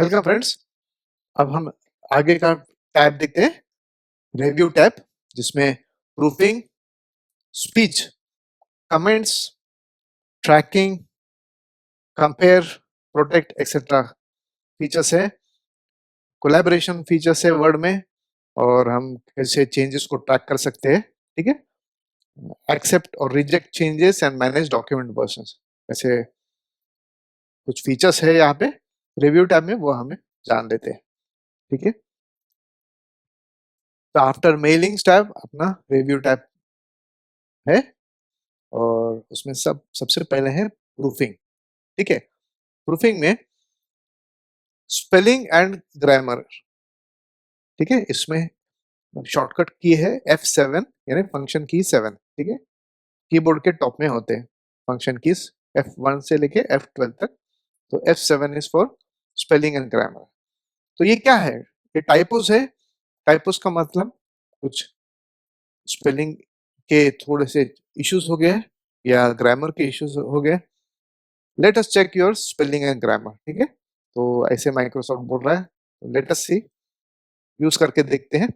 Welcome friends. अब हम आगे का टैब देखते हैं, रिव्यू टैब, जिसमें proofing, speech, comments, tracking, compare, protect etcetera features है। कोलैबोरेशन फीचर्स है वर्ड में, और हम कैसे चेंजेस को ट्रैक कर सकते हैं। ठीक है, एक्सेप्ट और reject changes and manage document versions, ऐसे कुछ फीचर्स है यहाँ पे रिव्यू टैब में, वो हमें जान लेते हैं। ठीक है, तो आफ्टर मेलिंग्स टैब अपना रिव्यू टैब है, और उसमें सबसे पहले है प्रूफिंग। ठीक है, प्रूफिंग में स्पेलिंग एंड ग्रामर। ठीक है, इसमें शॉर्टकट की है F7, यानी फंक्शन की 7। ठीक है, कीबोर्ड के टॉप में होते हैं फंक्शन कीज, F1 से लेके F12 तक। तो F7 is for spelling and grammar. तो ये क्या है? ये टाइपोस है। टाइपोस का मतलब कुछ स्पेलिंग के थोड़े से इश्यूज हो गए या ग्रामर के इश्यूज हो गए। Let us check your spelling and grammar. ठीक है, तो ऐसे माइक्रोसॉफ्ट बोल रहा है, लेट अस सी, यूज करके देखते हैं।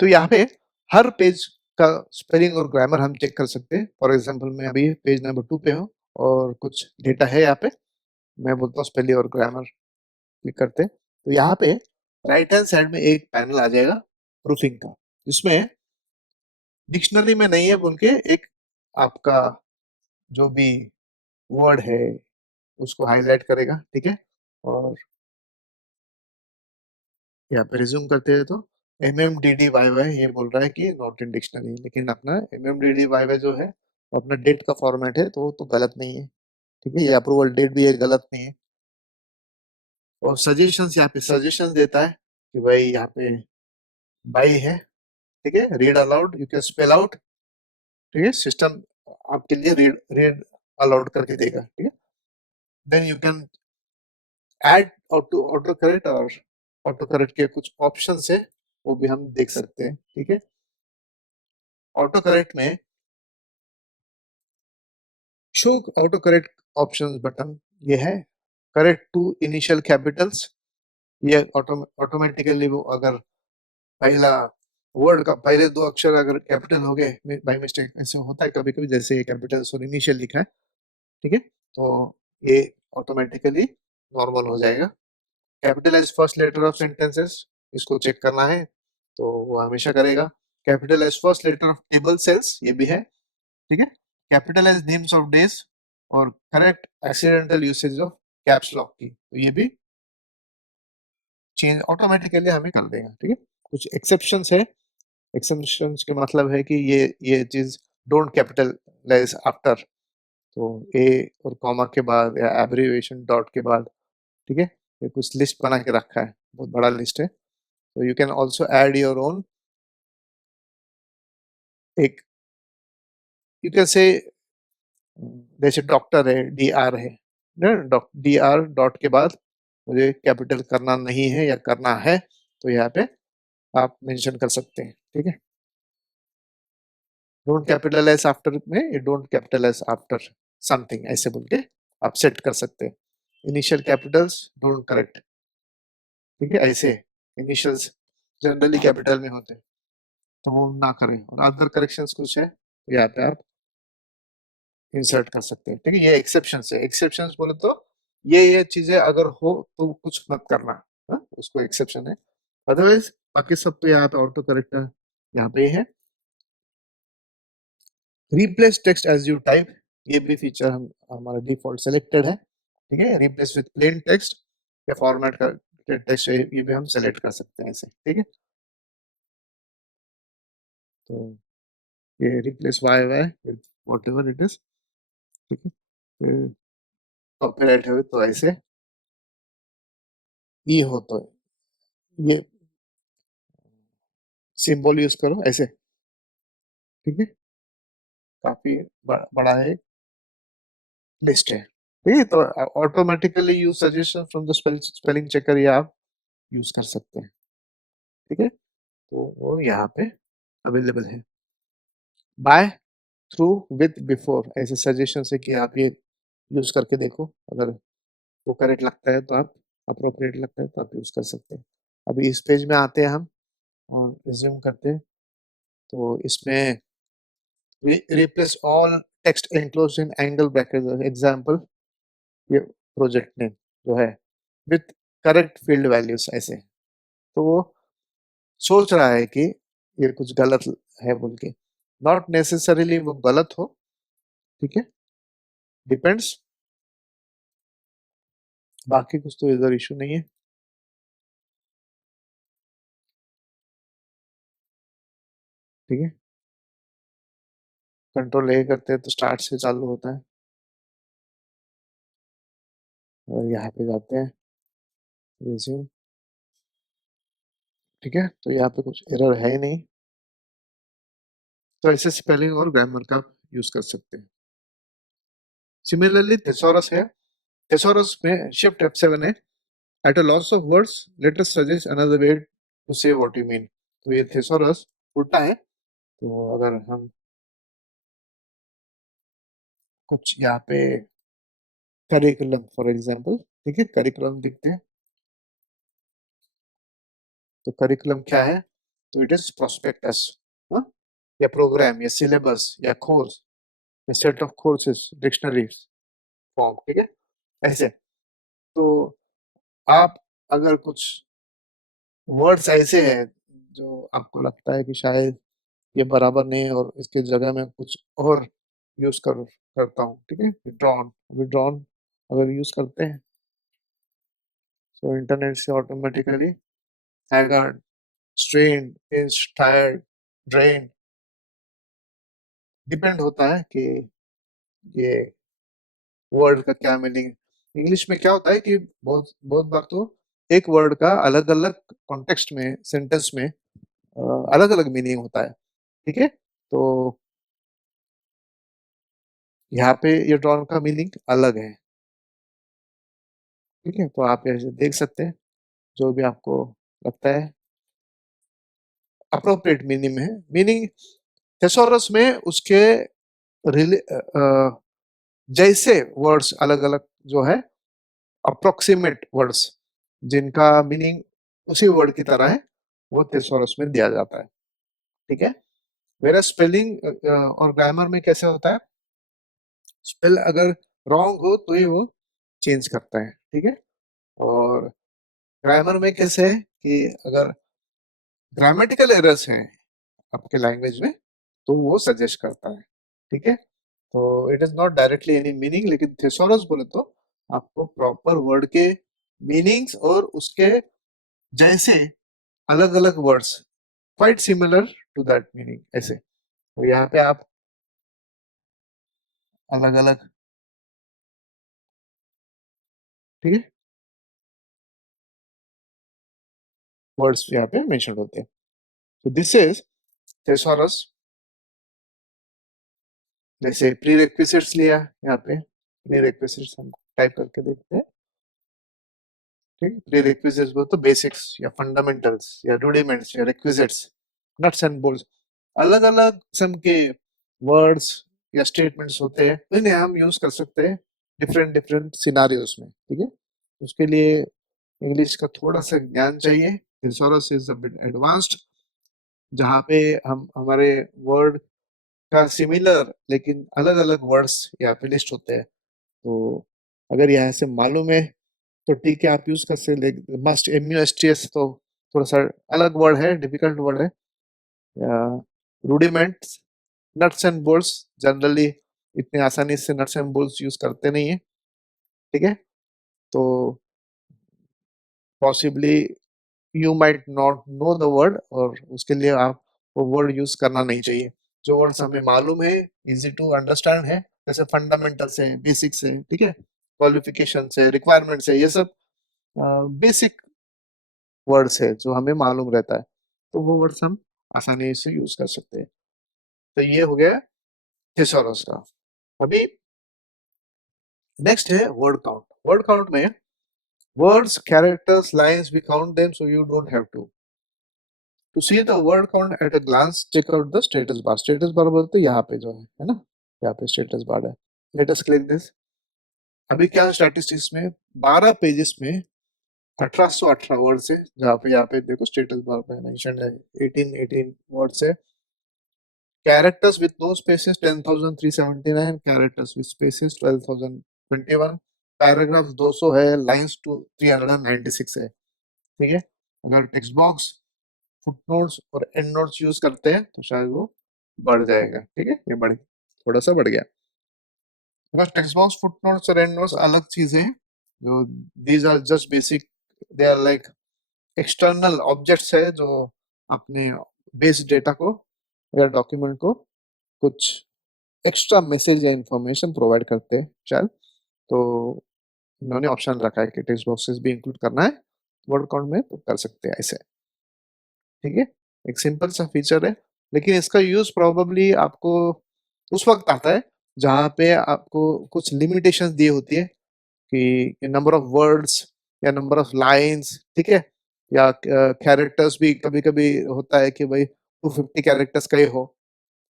तो यहाँ पे हर पेज का स्पेलिंग और ग्रामर हम चेक कर सकते हैं। फॉर एग्जांपल मैं अभी पेज नंबर 2 पे हूँ और कुछ डेटा है यहाँ पे, मैं बोलता हूँ स्पेलिंग और ग्रामर क्लिक करते हैं। तो यहाँ पे राइट हैंड साइड में एक पैनल आ जाएगा प्रूफिंग का, जिसमें डिक्शनरी में नहीं है बोल के एक आपका जो भी वर्ड है उसको हाईलाइट करेगा। ठीक है, और यहाँ पे रिज्यूम करते हैं तो MMDDYY ये बोल रहा है कि नॉट इन डिक्शनरी, लेकिन अपना MMDDYY जो है वो अपना डेट का फॉर्मेट है, तो वो तो गलत नहीं है। ठीक है, ये अप्रूवल डेट भी है, गलत नहीं है। और सजेशंस, यहाँ पे सजेशंस देता है कि भाई यहाँ पे बाई है। ठीक है, read allowed, you can spell out. ठीक है, सिस्टम आपके लिए रीड रीड अलाउड करके देगा। ठीक है, then you can add autocorrect, और ऑटो करेक्ट के कुछ ऑप्शंस है वो भी हम देख सकते हैं। ठीक है, ऑटो करेक्ट में show auto correct options button ये है, करेक्ट टू इनिशियल कैपिटल्स। ये ऑटोमेटिकली वो अगर पहला वर्ड का पहले दो अक्षर अगर कैपिटल हो गए बाय मिस्टेक, ऐसे होता है कभी कभी, जैसे ये कैपिटल्स और इनिशियल लिखा है। ठीक है, तो ये ऑटोमेटिकली नॉर्मल हो जाएगा। Capitalise first letter of sentences, इसको चेक करना है तो वो हमेशा करेगा। Capitalise first letter of table cells, ये भी है। ठीक है, कैपिटलाइज नेम्स ऑफ डेज, और correct accidental usage of caps lock की, तो ये भी चेंज ऑटोमेटिकली हमें कर देगा। ठीक है, कुछ एक्सेप्शंस है। एक्सेप्शंस के मतलब है कि ये चीज डोंट कैपिटलाइज आफ्टर, तो ए और कॉमा के बाद या एब्रिविएशन डॉट के बाद। ठीक है, ये कुछ लिस्ट बना के रखा है, बहुत बड़ा लिस्ट है। तो you can also add your own, एक यू कैन से, जैसे डॉक्टर है, DR है ना, DR डॉट के बाद मुझे कैपिटल करना नहीं है या करना है, तो यहाँ पे आप मेंशन कर सकते हैं। ठीक है, डोंट कैपिटलाइज आफ्टर में, ये डोंट कैपिटलाइज आफ्टर समथिंग ऐसे बोल के आप सेट कर सकते हैं। Initial Capitals don't correct. ठीक है, ऐसे इनिशियल्स जनरली कैपिटल में होते हैं, तो वो ना करें। और अदर करेक्शंस कुछ है तो यहाँ पे आप इंसर्ट कर सकते हैं। ठीक है, ये एक्सेप्शंस है। एक्सेप्शंस बोले तो ये चीजें अगर हो तो कुछ मत करना, हाँ? उसको एक्सेप्शन है। अदरवाइज बाकी सब तो यहाँ पे ऑटो करेक्ट यहाँ पे है। Replace text as you type, ये भी फीचर हम हमारा डिफॉल्ट सेलेक्टेड है। ठीक है, रिप्लेस विद प्लेन टेक्स्ट या फॉर्मेट का टेक्स्ट, ये भी हम सेलेक्ट कर सकते हैं ऐसे। ठीक है, तो ये replace Y Y with whatever it is. ठीक है, कॉपीराइट है तो ऐसे ई हो तो ये सिंबल यूज करो ऐसे। ठीक है, काफी बड़ा है लिस्ट है। ठीक है, तो automatically use suggestion from the spelling checker ये आप यूज कर सकते हैं। ठीक है, तो वो यहाँ पे अवेलेबल है। बाय, थ्रू, विद, बिफोर, ऐसे सजेशन है कि आप ये यूज करके देखो, अगर वो करेक्ट लगता है तो आप अप्रोप्रिएट लगता है तो आप यूज़ कर सकते हैं। अभी इस पेज में आते हैं हम और रिज़्यूम करते हैं, तो इसमें रिप्लेस ऑल टेक्स्ट एन्क्लोज्ड इन एंगल ब्रैकेट एग्ज़ाम्पल ये प्रोजेक्ट नेम जो है विथ करेक्ट फील्ड वैल्यूज़ ऐसे। तो वो सोच रहा है कि ये कुछ गलत है बोल के, नॉट नेसेसरीली वो गलत हो, ठीक है? डिपेंड्स, बाकी कुछ तो इधर इश्यू नहीं है, ठीक है? कंट्रोल ए करते हैं तो स्टार्ट से चालू होता है और यहाँ पे जाते हैं रिज़्यूम, ठीक है? तो यहाँ पे कुछ एरर है ही नहीं, तो ऐसे स्पेलिंग और ग्रामर का आप यूज़ कर सकते हैं। सिमिलरली थिसॉरस है, थिसॉरस में शिफ्ट F7 है, at a loss of words let us suggest another way to say what you mean. तो ये थिसॉरस उल्टा है, तो अगर हम कुछ यहाँ पे करिकुलम फॉर एग्जांपल, ठीक है? करिकुलम लिखते हैं, तो करिकुलम क्या है? तो इट इज प्रोस्पेक्टस, हाँ? या प्रोग्राम या सिलेबस या कोर्स या set of courses dictionary form, ठीक है? ऐसे। तो आप अगर कुछ वर्ड्स ऐसे हैं जो आपको लगता है कि शायद ये बराबर नहीं है और इसके जगह में कुछ और यूज करता हूँ, ठीक है? विड्रॉन, विड्रॉन अगर यूज करते हैं तो इंटरनेट से automatically haggard, strained, pinched, tired, drained, depend होता है कि ये वर्ड का क्या मीनिंग है। इंग्लिश में क्या होता है कि बहुत बहुत बार तो एक वर्ड का अलग अलग कॉन्टेक्स्ट में सेंटेंस में अलग अलग मीनिंग होता है, ठीक है? तो यहाँ पे ये ड्रॉन का मीनिंग अलग है, ठीक है? तो आप ऐसे देख सकते हैं, जो भी आपको लगता है अप्रोप्रिएट मीनिंग में है। मीनिंग थेसोरस में उसके जैसे वर्ड्स अलग अलग जो है अप्रोक्सीमेट वर्ड्स जिनका मीनिंग उसी वर्ड की तरह है, वो थेसोरस में दिया जाता है, ठीक है? मेरा स्पेलिंग और ग्रामर में कैसे होता है? स्पेल अगर रॉन्ग हो तो ही वो चेंज करता है, ठीक है? और ग्रामर में कैसे है कि अगर ग्रामेटिकल एरर्स हैं आपके लैंग्वेज में तो वो सजेस्ट करता है, ठीक है? तो it is not directly any meaning, लेकिन थेसोरस बोले तो आपको प्रॉपर वर्ड के मीनिंग्स और उसके जैसे अलग अलग words quite similar to that meaning ऐसे, तो यहाँ पे आप अलग अलग, ठीक है, वर्ड्स यहाँ पे मेंशन होते हैं। तो दिस इज थेसोरस। जैसे प्री रिक्विजिट्स लिया यहाँ पे, प्री रिक्विजिट्स हम टाइप करके देखते हैं, ठीक, प्री रिक्विजिट्स बोल तो बेसिक्स या फंडामेंटल्स या रूडिमेंट्स या रिक्विजिट्स, नट्स एंड बोल्ट्स, अलग अलग किस्म के वर्ड्स या स्टेटमेंट्स होते हैं, इन्हें हम यूज कर सकते हैं डिफरेंट डिफरेंट सिनारियोस में, ठीक है? उसके लिए इंग्लिश का थोड़ा सा ज्ञान चाहिए। Thesaurus is a bit advanced, जहाँ पे हम हमारे वर्ड का सिमिलर लेकिन अलग अलग वर्ड्स यहाँ पे लिस्ट होते हैं। तो अगर यहाँ से मालूम है तो ठीक है, आप यूज कर सकते। मस्ट, MUSTS तो थोड़ा सा अलग वर्ड है, डिफिकल्ट वर्ड है। या rudiments, nuts and bolts generally इतने आसानी से नट्स एंड बोल्ट्स यूज करते नहीं है, ठीक है? तो possibly you might not know the word और उसके लिए आप वो वर्ड यूज करना नहीं चाहिए। जो वर्ड्स हमें मालूम है, इजी टू अंडरस्टैंड है, जैसे फंडामेंटल्स है, बेसिक्स है, ठीक है, क्वालिफिकेशन है, रिक्वायरमेंट्स है, ये सब बेसिक वर्ड्स है जो हमें मालूम रहता है, तो वो वर्ड्स हम आसानी से यूज कर सकते हैं। तो ये हो गया थिसॉरस का। अभी नेक्स्ट है वर्ड काउंट। वर्ड काउंट में words, characters, lines, we count them so you don't have to see the word count at a glance, check out the status bar. Status bar बोलते हैं यहाँ पे जो है ना, यहाँ पे स्टेटस बार है। Let us click this. अभी क्या स्टैटिस्टिक्स में 12 पेजेस में 1818 वर्ड्स है, जहाँ पे यहाँ पे देखो स्टेटस बार पे मेंशन है 18 वर्ड्स है। Characters with no spaces 10,379, characters with spaces 12,021, paragraph 200 है, लाइंस टू 396 है। ठीक है, अगर टेक्स्ट बॉक्स फुटनोट्स और एंड नोट्स यूज करते हैं तो शायद वो बढ़ जाएगा। ठीक है, ये बढ़ थोड़ा सा बढ़ गया, बिकॉज टेक्स्ट बॉक्स फुटनोट्स और एंड नोट्स अलग चीजें हैं। जो these are just basic, they are like external objects है जो अपने बेस डेटा को या डॉक्यूमेंट को कुछ एक्स्ट्रा मैसेज या इंफॉर्मेशन प्रोवाइड करते हैं शायद। तो इन्होंने ऑप्शन रखा है कि टेक्स्ट बॉक्सेस भी इंक्लूड करना है वर्ड काउंट में, तो कर सकते हैं ऐसे। ठीक है, एक सिंपल सा फीचर है, लेकिन इसका यूज प्रोबेबली आपको उस वक्त आता है जहाँ पे आपको कुछ लिमिटेशंस दी होती है कि नंबर ऑफ वर्ड्स या नंबर ऑफ लाइंस। ठीक है, या कैरेक्टर्स भी कभी कभी होता है कि भाई 250 कैरेक्टर्स का ही हो,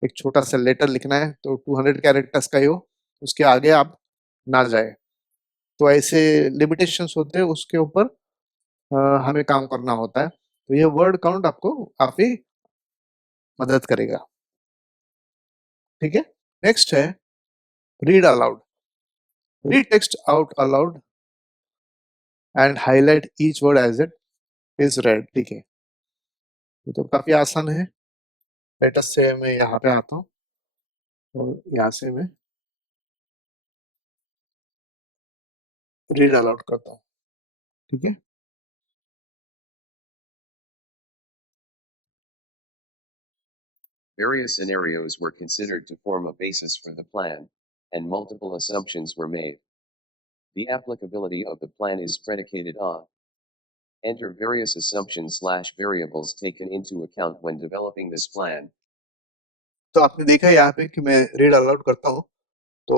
एक छोटा सा लेटर लिखना है तो 200 कैरेक्टर्स का ही हो, उसके आगे आप ना जाए। तो ऐसे लिमिटेशंस होते हैं, उसके ऊपर हमें काम करना होता है। तो ये वर्ड काउंट आपको काफी मदद करेगा। ठीक है, नेक्स्ट है read aloud. Read text out aloud and highlight each word as it is read. ठीक है, ये तो काफी आसान है। लेटेस्ट से मैं यहाँ पे आता हूँ और यहाँ से मैं रीड अलाउड करता हूँ। ठीक है, Various scenarios were considered to form a basis for the plan, and multiple assumptions were made. The applicability of the plan is predicated on. Enter various assumptions/variables taken into account when developing this plan. तो आपने देखा यहाँ पे कि मैं read aloud करता हूँ तो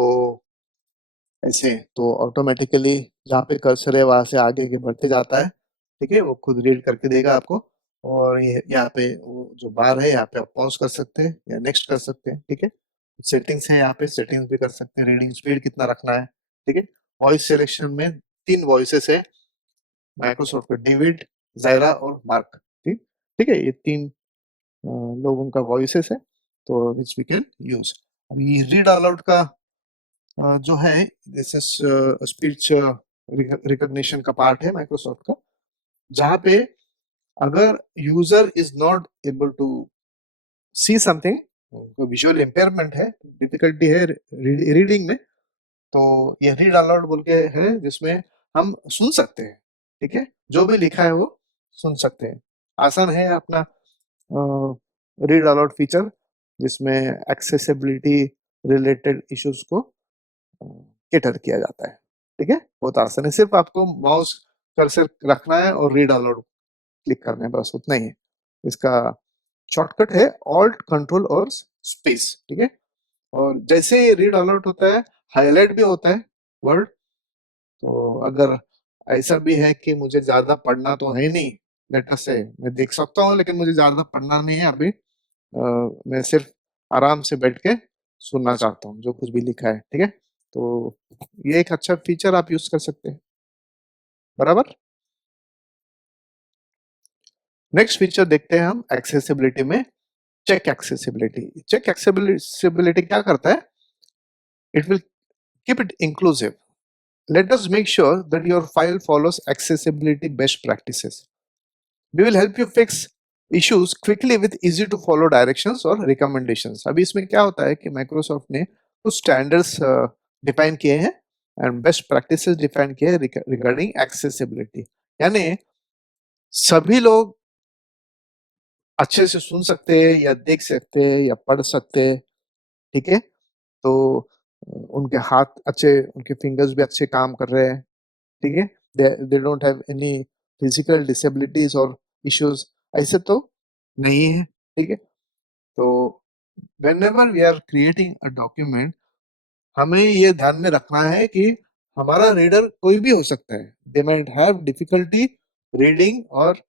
ऐसे तो ऑटोमेटिकली जहाँ पे कर्सर है वहां से आगे आगे बढ़ते जाता है। ठीक है, वो खुद रीड करके देगा आपको। और ये यहाँ पे वो जो बार है यहाँ पे आप पॉज कर सकते हैं या नेक्स्ट कर सकते हैं। ठीक है, सेटिंग्स है, यहाँ पे सेटिंग्स भी कर सकते हैं, रीडिंग स्पीड कितना रखना है। ठीक है, वॉइस सिलेक्शन में 3 वॉइसेस है माइक्रोसॉफ्ट के, डेविड, जायरा और मार्क। ठीक ठीक है, ये 3 लोगों का वॉइसेस है, तो विच वी कैन यूज। अब ये रीड अलाउड का जो है दिस इज स्पीच रिकॉग्निशन का पार्ट है माइक्रोसॉफ्ट का, जहाँ पे अगर user is not able to see something, visual impairment है, डिफिकल्टी है रीडिंग में, तो ये रीड अलाउड बोल के है जिसमें हम सुन सकते हैं। ठीक है, जो भी लिखा है वो सुन सकते हैं। आसान है अपना रीड अलाउड फीचर, जिसमें एक्सेसिबिलिटी रिलेटेड इश्यूज को कैटर किया जाता है। ठीक है, बहुत आसान है, सिर्फ आपको माउस कर्सर रखना है और रीड अलाउड क्लिक करना है, बस उतना ही है। इसका शॉर्टकट है ऑल्ट कंट्रोल और स्पेस। ठीक है, और जैसे ही रीड अलाउड होता है हाईलाइट भी होता है वर्ड। तो अगर ऐसा भी है कि मुझे ज्यादा पढ़ना तो है नहीं, लेटर से मैं देख सकता हूँ लेकिन मुझे ज्यादा पढ़ना नहीं है अभी, मैं सिर्फ आराम से बैठ के सुनना चाहता हूँ जो कुछ भी लिखा है। ठीक है, तो ये एक अच्छा फीचर आप यूज कर सकते हैं। बराबर, नेक्स्ट फीचर देखते हैं हम एक्सेसिबिलिटी में, चेक एक्सेसिबिलिटी। चेक एक्सेसिबिलिटी क्या करता है? It will keep it inclusive. Let us make sure that your file follows accessibility best practices. We will help you fix issues quickly with easy to follow directions और recommendations. अभी इसमें क्या होता है कि माइक्रोसॉफ्ट ने कुछ स्टैंडर्ड्स डिफाइन किए हैं एंड बेस्ट प्रैक्टिसेस डिफाइन किए हैं रिगार्डिंग एक्सेसिबिलिटी, यानी सभी लोग अच्छे से सुन सकते हैं या देख सकते हैं या पढ़ सकते हैं। ठीक है, तो उनके हाथ अच्छे, उनके फिंगर्स भी अच्छे काम कर रहे हैं। ठीक है, they don't have any physical disabilities और इश्यूज, ऐसे तो नहीं है। ठीक है, तो whenever we are creating a document, हमें ये ध्यान में रखना है कि हमारा रीडर कोई भी हो सकता है, they might have difficulty reading और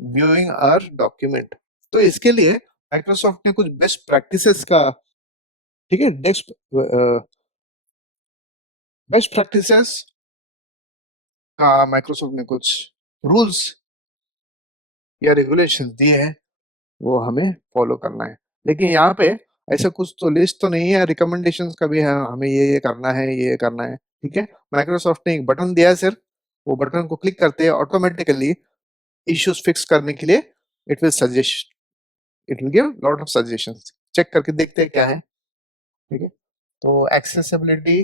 व्यूइंग आवर डॉक्यूमेंट। तो इसके लिए माइक्रोसॉफ्ट ने कुछ बेस्ट प्रैक्टिसेस का, ठीक है, बेस्ट प्रैक्टिसेस का माइक्रोसॉफ्ट ने कुछ रूल्स या रेगुलेशन दिए हैं वो हमें फॉलो करना है। लेकिन यहाँ पे ऐसा कुछ तो लिस्ट तो नहीं है रिकमेंडेशंस का भी है, हमें ये करना है, ये करना है। ठीक है, माइक्रोसॉफ्ट ने एक बटन दिया है सिर्फ, वो बटन को क्लिक करते हैं ऑटोमेटिकली इश्यूज फिक्स करने के लिए it will suggest, it will give lot of suggestions. Check करके देखते हैं क्या है। ठीक है, तो एक्सेसिबिलिटी,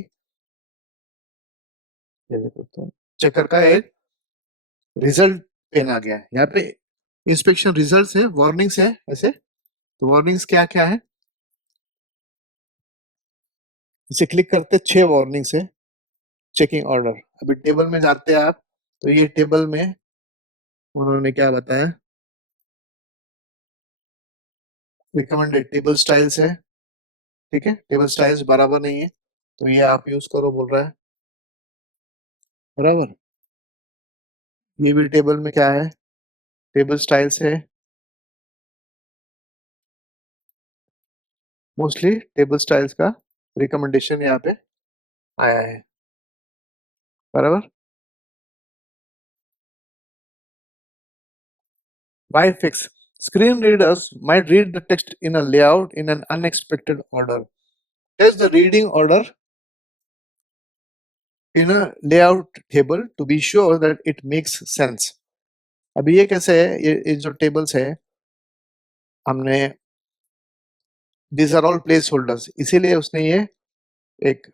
ये देखो तो चेकर का एक रिजल्ट पेन आ गया है यहाँ पे। इंस्पेक्शन रिजल्ट्स है, वार्निंग्स है ऐसे, तो वार्निंग्स क्या क्या है, इसे क्लिक करते 6 वार्निंग्स है। चेकिंग ऑर्डर, अभी टेबल में जाते हैं आप, तो ये टेबल में उन्होंने क्या बताया, रिकमेंडेड टेबल स्टाइल्स है। ठीक है, टेबल स्टाइल्स बराबर नहीं है, तो ये आप यूज करो बोल रहा है, बराबर। ये भी टेबल में क्या है, टेबल स्टाइल्स है, मोस्टली टेबल स्टाइल्स का रिकमेंडेशन यहाँ पे आया है, बराबर। Why fix? Screen readers might read the text in a layout in an unexpected order. Test the reading order in a layout table to be sure that it makes sense. अभी ये कैसे है, ये जो टेबल्स है हमने, these are all place holders, इसीलिए उसने ये एक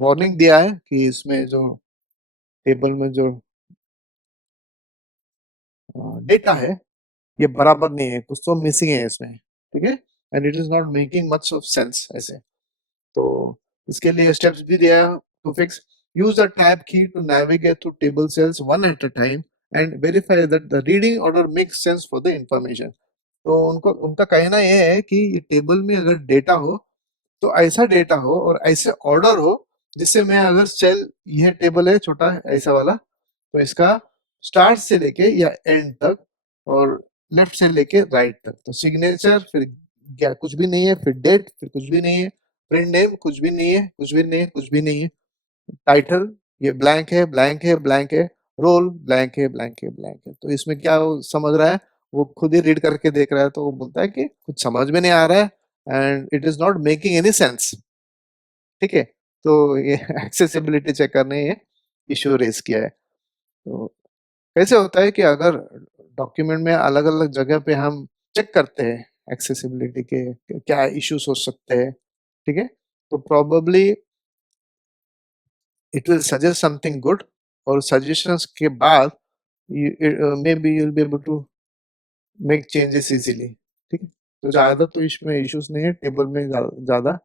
वार्निंग दिया है कि इसमें जो टेबल में जो डेटा है ये बराबर नहीं है, कुछ तो मिसिंग है इसमें। ठीक है, and it is not making much of sense ऐसे। तो इसके लिए स्टेप्स भी दिया to fix, use the tab key to navigate through table cells one at a time and verify that the reading order makes sense for the information. तो उनको उनका कहना यह है कि ये टेबल में अगर डेटा हो तो ऐसा डेटा हो और ऐसे ऑर्डर हो जिससे मैं अगर सेल, यह टेबल है छोटा ऐसा वाला, तो इसका स्टार्ट से लेके या एंड तक और लेफ्ट से लेके राइट तक, तो सिग्नेचर फिर क्या कुछ भी नहीं है, फिर डेट फिर कुछ भी नहीं है, प्रिंट नेम कुछ भी नहीं है, कुछ भी नहीं है, कुछ भी नहीं है, टाइटल ये ब्लैंक है, ब्लैंक है, ब्लैंक है, रोल ब्लैंक है, ब्लैंक है, ब्लैंक है। तो इसमें क्या वो समझ रहा है, वो खुद ही रीड करके देख रहा है, तो वो बोलता है कि कुछ समझ में नहीं आ रहा है and it is not making any sense. ठीक है, तो ये एक्सेसिबिलिटी चेकर ने ये इशू रेज किया है। तो कैसे होता है कि अगर डॉक्यूमेंट में अलग अलग जगह पे हम चेक करते हैं एक्सेसिबिलिटी के क्या इश्यूज हो सकते हैं, ठीक है, तो probably it will suggest something good, और सजेशंस के बाद maybe you will be able to make changes easily. ठीक है, तो ज्यादा तो इसमें इश्यूज नहीं है, टेबल में ज्यादा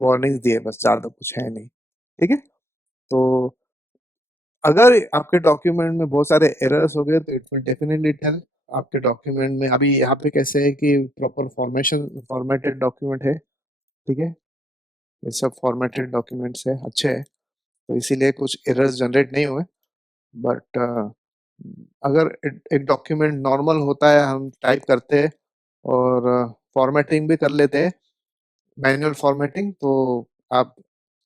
वार्निंग्स दिए, बस ज्यादा कुछ है नहीं। ठीक है, तो अगर आपके डॉक्यूमेंट में बहुत सारे एरर्स हो गए तो इट विल डेफिनेटली टेल। आपके डॉक्यूमेंट में अभी यहाँ पे कैसे है कि प्रॉपर फॉर्मेशन फॉर्मेटेड डॉक्यूमेंट है। ठीक है, ये सब फॉर्मेटेड डॉक्यूमेंट्स है, अच्छे है, तो इसीलिए कुछ एरर्स जनरेट नहीं हुए। बट अगर एक डॉक्यूमेंट नॉर्मल होता है, हम टाइप करते हैं और फॉर्मेटिंग भी कर लेते हैं, मैनुअल फॉर्मेटिंग, तो आप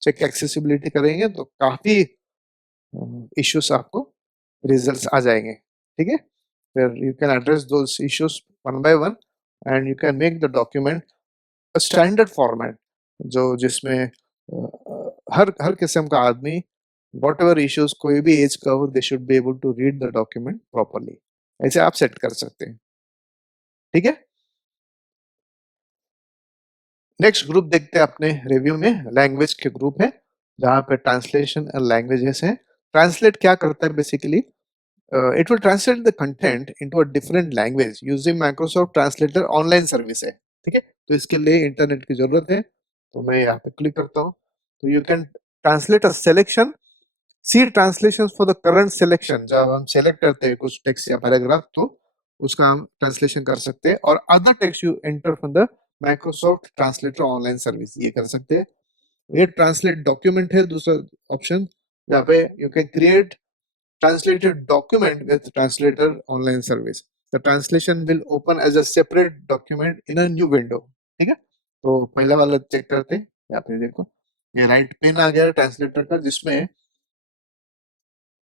चेक एक्सेसिबिलिटी करेंगे तो काफी इश्यूज आपको रिजल्ट्स आ जाएंगे। ठीक है, फिर you can address those issues one by one and you can make the document a standard format, जो जिसमें हर हर किस्म का आदमी वॉट एवर इश्यूज कोई भी एज का हो, they should be able to read the document properly. ऐसे आप सेट कर सकते हैं। ठीक है, नेक्स्ट ग्रुप देखते हैं अपने रिव्यू में, लैंग्वेज के ग्रुप है, जहाँ पे ट्रांसलेशन एंड लैंग्वेजेस है। ट्रांसलेट क्या करता है basically, it will translate the content into a different language using Microsoft Translator online service है। ठीक है, तो इसके लिए इंटरनेट की जरूरत है, तो मैं यहाँ पे क्लिक करता हूँ, तो you can translate a selection, see translation for the current selection, जब हम सेलेक्ट करते हैं कुछ टेक्स्ट या पैराग्राफ तो उसका हम ट्रांसलेशन कर सकते हैं, और other text you enter from the Microsoft translator online service, ये कर सकते हैं। ये ट्रांसलेट डॉक्यूमेंट है दूसरा ऑप्शन, जहाँ पे you can create translated document with translator online service. The translation will open as a separate document in a new window. ठीक है, तो पहला वाला चेक करते हैं, यहाँ पे देखो ये राइट पेन आ गया ट्रांसलेटर का, जिसमें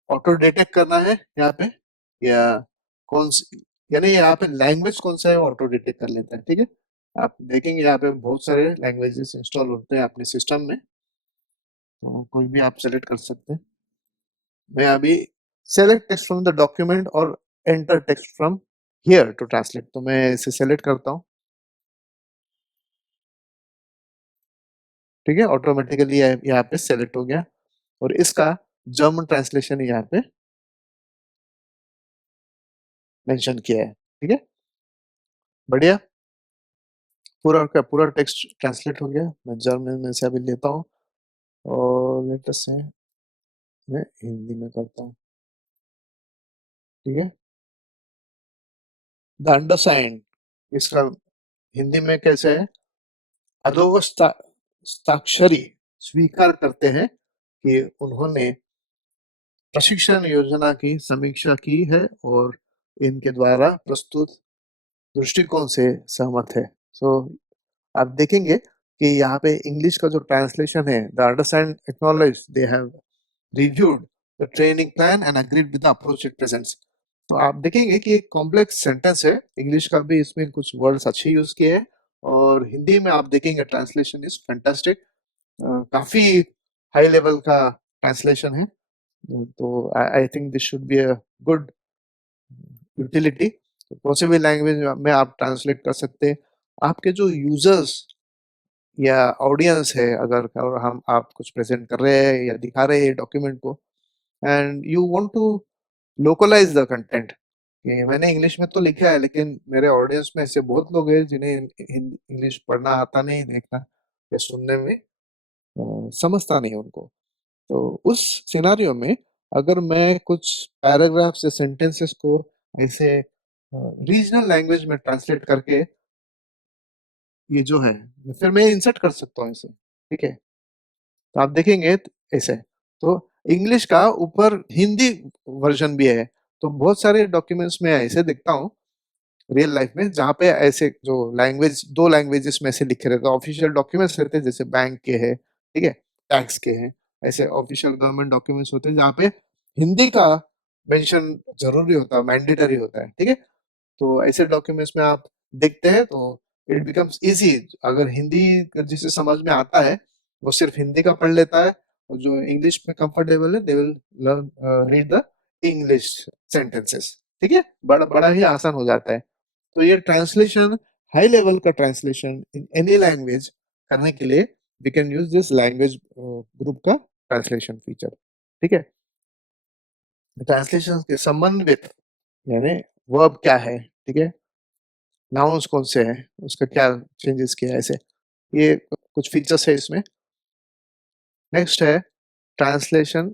ऑटो डिटेक्ट करना है यहाँ पे, या कौन सी, यानी यहाँ पे लैंग्वेज कौन सा है ऑटो डिटेक्ट कर लेता है। ठीक है, आप देखेंगे यहाँ पे बहुत सारे लैंग्वेजेस इंस्टॉल होते हैं अपने सिस्टम में, तो कोई भी आप सेलेक्ट कर सकते हैं। मैं अभी select text from the document और enter text from here to translate, तो मैं इसे सेलेक्ट करता हूँ। ठीक है, ऑटोमेटिकली यहाँ पे सेलेक्ट हो गया, और इसका जर्मन ट्रांसलेशन यहाँ पे मेंशन किया है। ठीक है, बढ़िया, पूरा का पूरा टेक्स्ट ट्रांसलेट हो गया। मैं जर्मन में से अभी लेता हूँ और लेटेस्ट से मैं हिंदी में करता हूँ। ठीक है, द अंडरसाइंड, इसका हिंदी में कैसे है, अधोगस्ताक्षरी स्वीकार करते हैं कि उन्होंने प्रशिक्षण योजना की समीक्षा की है और इनके द्वारा प्रस्तुत दृष्टिकोण से सहमत है। सो आप देखेंगे कि यहाँ पे इंग्लिश का जो ट्रांसलेशन है, the understand acknowledge they have reviewed the training plan and agreed with the approach it presents. तो आप देखेंगे कि एक कॉम्प्लेक्स सेंटेंस है, इंग्लिश का भी इसमें कुछ वर्ड्स अच्छे यूज किए हैं, और हिंदी में आप देखेंगे ट्रांसलेशन इज फैंटास्टिक, काफी हाई लेवल का ट्रांसलेशन है। तो I think this should be a good utility. कौन से भी लैंग्वेज में आप ट्रांसलेट कर सकते हैं। आपके जो यूजर्स या ऑडियंस है, अगर और हम आप कुछ प्रेजेंट कर रहे हैं या दिखा रहे हैं डॉक्यूमेंट को, and you want to localise the content, कि मैंने इंग्लिश में तो लिखा है लेकिन मेरे ऑडियंस में ऐसे बहुत लोग हैं जिन्हें इंग्लिश पढ़ना आता नहीं, देखना या सुनने में समझता नहीं उनको। तो उस सिनारियो में अगर मैं कुछ पैराग्राफ्स या सेंटेंसेस को ऐसे रीजनल लैंग्वेज में ट्रांसलेट करके, ये जो है, फिर मैं इंसर्ट कर सकता हूँ इसे। ठीक है, तो आप देखेंगे ऐसे, तो इंग्लिश का ऊपर हिंदी वर्जन भी है। तो बहुत सारे डॉक्यूमेंट्स में ऐसे देखता हूँ रियल लाइफ में, जहाँ पे ऐसे जो लैंग्वेज, दो लैंग्वेजेस में से लिखे रहते हैं, ऑफिशियल डॉक्यूमेंट्स रहते हैं जैसे बैंक के हैं, ठीक है, टैक्स के हैं, ऐसे ऑफिशियल गवर्नमेंट डॉक्यूमेंट्स होते हैं जहाँ पे हिंदी का मेंशन जरूरी होता है, मैंडेटरी होता है। ठीक है, तो ऐसे डॉक्यूमेंट्स में आप देखते हैं तो इट बिकम्स इजी, अगर हिंदी जिसे समझ में आता है वो सिर्फ हिंदी का पढ़ लेता है, और जो इंग्लिश में कंफर्टेबल है they will learn read the English sentences. ठीक है, बड़ा बड़ा ही आसान हो जाता है। तो ये ट्रांसलेशन, हाई लेवल का ट्रांसलेशन इन एनी लैंग्वेज करने के लिए we can use this language group का ट्रांसलेशन फीचर। ठीक है, ट्रांसलेशन के संबंधित, यानी वर्ब क्या है, ठीक है, नाउन्स कौन से हैं, उसका क्या चेंजेस किया है, ऐसे ये कुछ फीचर्स है इसमें। नेक्स्ट है ट्रांसलेशन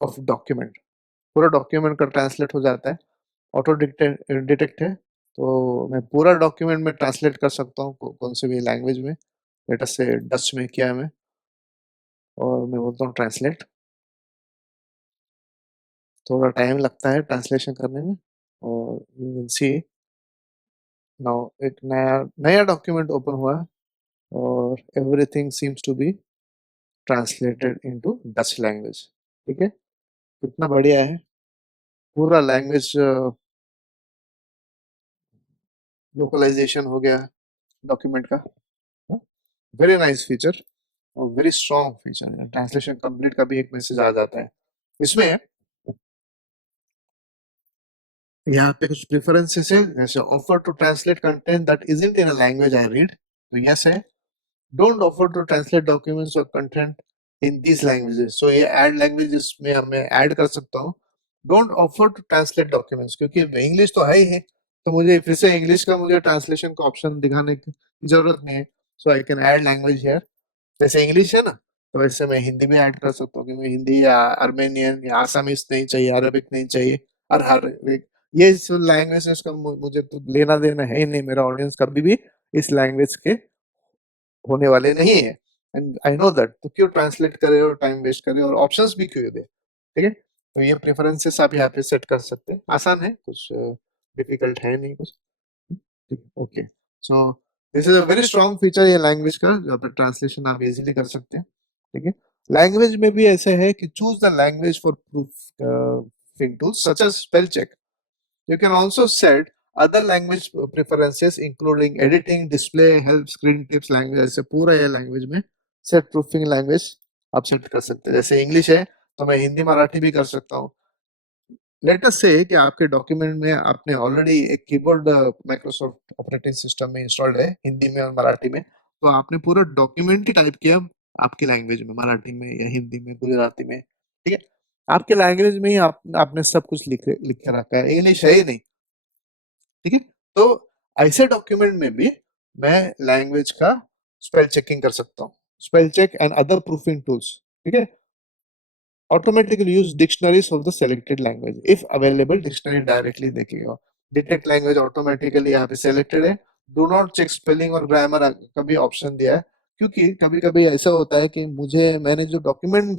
ऑफ डॉक्यूमेंट, पूरा डॉक्यूमेंट का ट्रांसलेट हो जाता है, ऑटो डिटेक्ट है, तो मैं पूरा डॉक्यूमेंट में ट्रांसलेट कर सकता हूँ कौन से भी लैंग्वेज में। लेट अस से डच में किया है मैं, और मैं बोलता हूँ ट्रांसलेट। थोड़ा टाइम लगता है ट्रांसलेशन करने में, और यू विल सी नाउ एक नया नया डॉक्यूमेंट ओपन हुआ है, और everything seems to be translated into Dutch language. ठीक है, कितना बढ़िया है, पूरा लैंग्वेज लोकलाइजेशन हो गया डॉक्यूमेंट का। वेरी नाइस फीचर और वेरी स्ट्रॉन्ग फीचर है। ट्रांसलेशन कंप्लीट का भी एक मैसेज आ जाता है इसमें। यहाँ पे कुछ प्रेफरेंसेस है, जैसे offer to translate content that isn't in a language I read, तो यस है। Don't offer to translate documents और content in these languages, so ये ऐड लैंग्वेजेस में हमें ऐड कर सकता हूँ। Don't offer to translate documents, क्योंकि इंग्लिश तो है ही है, तो मुझे फिर से इंग्लिश का मुझे ट्रांसलेशन का ऑप्शन दिखाने की जरूरत नहीं है। So I can add language here, जैसे इंग्लिश है ना, तो वैसे मैं हिंदी में ऐड कर सकता हूँ कि मैं हिंदी या अर्मेनियन या आसामीज नहीं चाहिए, अरबिक नहीं चाहिए, और हर ये लैंग्वेज का मुझे तो लेना देना है ही नहीं, मेरा ऑडियंस कभी भी इस लैंग्वेज के होने वाले नहीं है, एंड आई नो दैट, तो क्यों ट्रांसलेट करे और टाइम वेस्ट करे और ऑप्शंस भी क्यों दे। ठीक है, तो ये प्रेफरेंसेस आप यहाँ पे सेट कर सकते हैं, आसान है, कुछ डिफिकल्ट है नहीं कुछ। Okay, so this is a very strong feature ये लैंग्वेज का, जहाँ पे ट्रांसलेशन आप इजीली कर सकते हैं। ठीक है, लैंग्वेज में भी ऐसे है कि choose the language for proofing tools such as spell check. You can also set other language preferences including editing, display, help, screen tips, language. ऐसे पूरा ये लैंग्वेज में सेट प्रूफिंग लैंग्वेज आप सेट कर सकते हैं. जैसे इंग्लिश है तो मैं हिंदी मराठी भी कर सकता हूँ. लेट अस से कि आपके डॉक्यूमेंट में आपने ऑलरेडी एक कीबोर्ड माइक्रोसॉफ्ट ऑपरेटिंग सिस्टम में इंस्टॉल्ड है हिंदी में और मराठी में, तो आपने पूरा डॉक्यूमेंट ही टाइप किया आपकी लैंग्वेज में, मराठी में या हिंदी में, गुजराती में, ठीक है. आपके लैंग्वेज में ही आपने सब कुछ लिख के रखा है, इंग्लिश है ही नहीं, ठीक है. तो ऐसे डॉक्यूमेंट में भी मैं लैंग्वेज का स्पेल चेकिंग कर सकता हूँ. Spell check and other proofing tools, ठीक है. Automatically use dictionaries of the selected language if available. Dictionary directly देखिएगा. डिटेक्ट लैंग्वेज ऑटोमेटिकली यहाँ पे सेलेक्टेड है. डू नॉट चेक स्पेलिंग और ग्रामर का भी ऑप्शन दिया है, क्योंकि कभी कभी ऐसा होता है कि मैंने जो डॉक्यूमेंट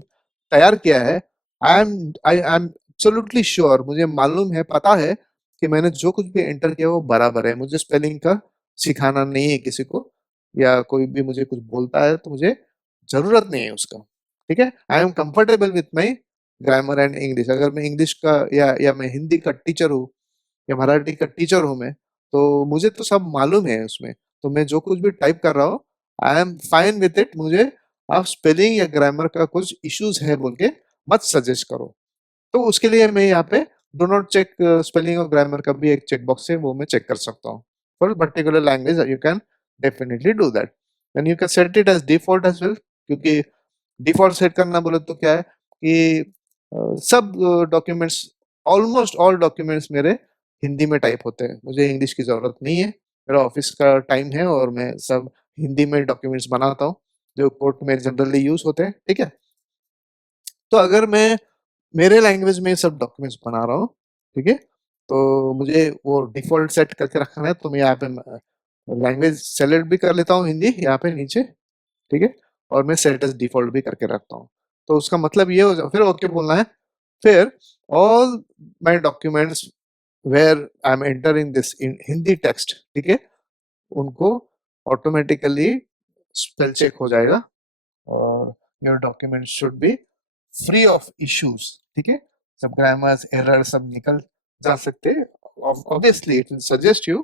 तैयार किया है, आई एम एब्सोल्युटली श्योर, मुझे मालूम है, पता है कि मैंने जो कुछ भी एंटर किया वो बराबर है. मुझे स्पेलिंग का सिखाना नहीं है किसी को, या कोई भी मुझे कुछ बोलता है तो मुझे जरूरत नहीं है उसका, ठीक है. I am comfortable with my grammar and English. अगर मैं इंग्लिश का या मैं हिंदी का टीचर हूँ या मराठी का टीचर हूँ मैं, तो मुझे तो सब मालूम है उसमें. तो मैं जो कुछ भी टाइप कर रहा हूँ, I am fine with it. मुझे आप स्पेलिंग या ग्रामर का कुछ इश्यूज है बोल के मत सजेस्ट करो. तो उसके लिए मैं यहाँ पे डो नॉट चेक स्पेलिंग और ग्रामर का भी एक चेक बॉक्स है, वो मैं चेक कर सकता हूँ. For particular language you can definitely do that. And you can set it as default as well, क्योंकि डिफॉल्ट सेट करना बोले तो क्या है कि सब डॉक्यूमेंट्स, ऑलमोस्ट ऑल डॉक्यूमेंट्स मेरे हिंदी में टाइप होते हैं. मुझे इंग्लिश की जरूरत नहीं है. मेरा ऑफिस का टाइम है और मैं सब हिंदी में डॉक्यूमेंट्स बनाता हूँ जो कोर्ट में जनरली यूज होते हैं, ठीक है. तो अगर मैं मेरे लैंग्वेज में सब डॉक्यूमेंट्स बना रहा हूँ, ठीक है, तो मुझे वो डिफॉल्ट सेट करके रखना है. तो मैं यहाँ पे लैंग्वेज सेलेक्ट भी कर लेता हूँ हिंदी यहाँ पे नीचे, ठीक है, और मैं सेट एज डिफॉल्ट भी करके रखता हूँ. तो उसका मतलब ये हो जाए, फिर ओके बोलना है. फिर all my documents where I am entering this in Hindi text, ठीक है, उनको ऑटोमेटिकली स्पेल चेक हो जाएगा और your document should be free of issues, ठीक है. सब ग्रामर्स एरर सब निकल जा सकते हैं. Obviously it will suggest you,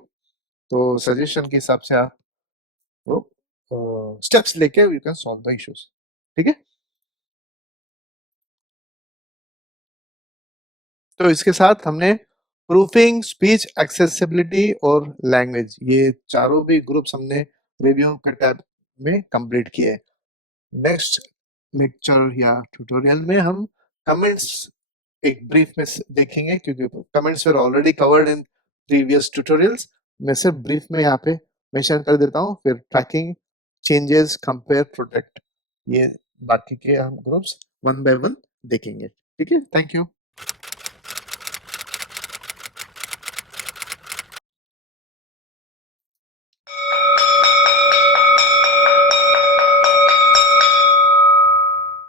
तो सजेशन के हिसाब से आप वो स्टेप्स लेके you can solve the issues, ठीक है. तो इसके साथ हमने प्रूफिंग, स्पीच एक्सेसिबिलिटी और लैंग्वेज, ये चारों भी ग्रुप्स हमने रिव्यू के टैब में कंप्लीट किए. नेक्स्ट लेक्चर या ट्यूटोरियल में हम कमेंट्स एक ब्रीफ में देखेंगे, क्योंकि comments were already covered in previous tutorials. मैं सिर्फ ब्रीफ में यहाँ पे मेंशन कर देता हूँ. फिर ट्रैकिंग, चेंजेस, कंपेयर, प्रोटेक्ट, ये बाकी के हम ग्रुप्स वन बाय वन देखेंगे, ठीक है. Thank you.